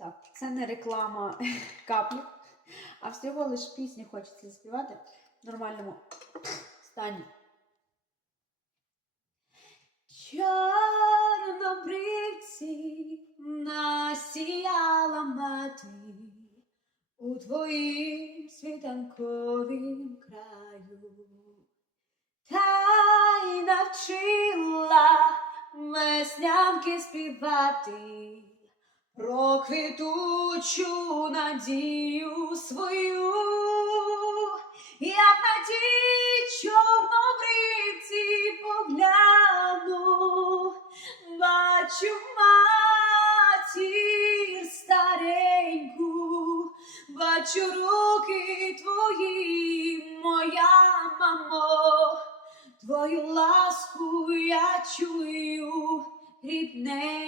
Так, це не реклама каплі, а всього лиш пісню хочеться заспівати в нормальному стані. Чорнобривці насіяла мати у твоїм світанковім краю, та й навчила веснянки співати про квітучу надію свою, як на ті чорнобривці погляну, бачу матір стареньку, бачу руки твої, моя мамо, твою ласку я чую, рідненька.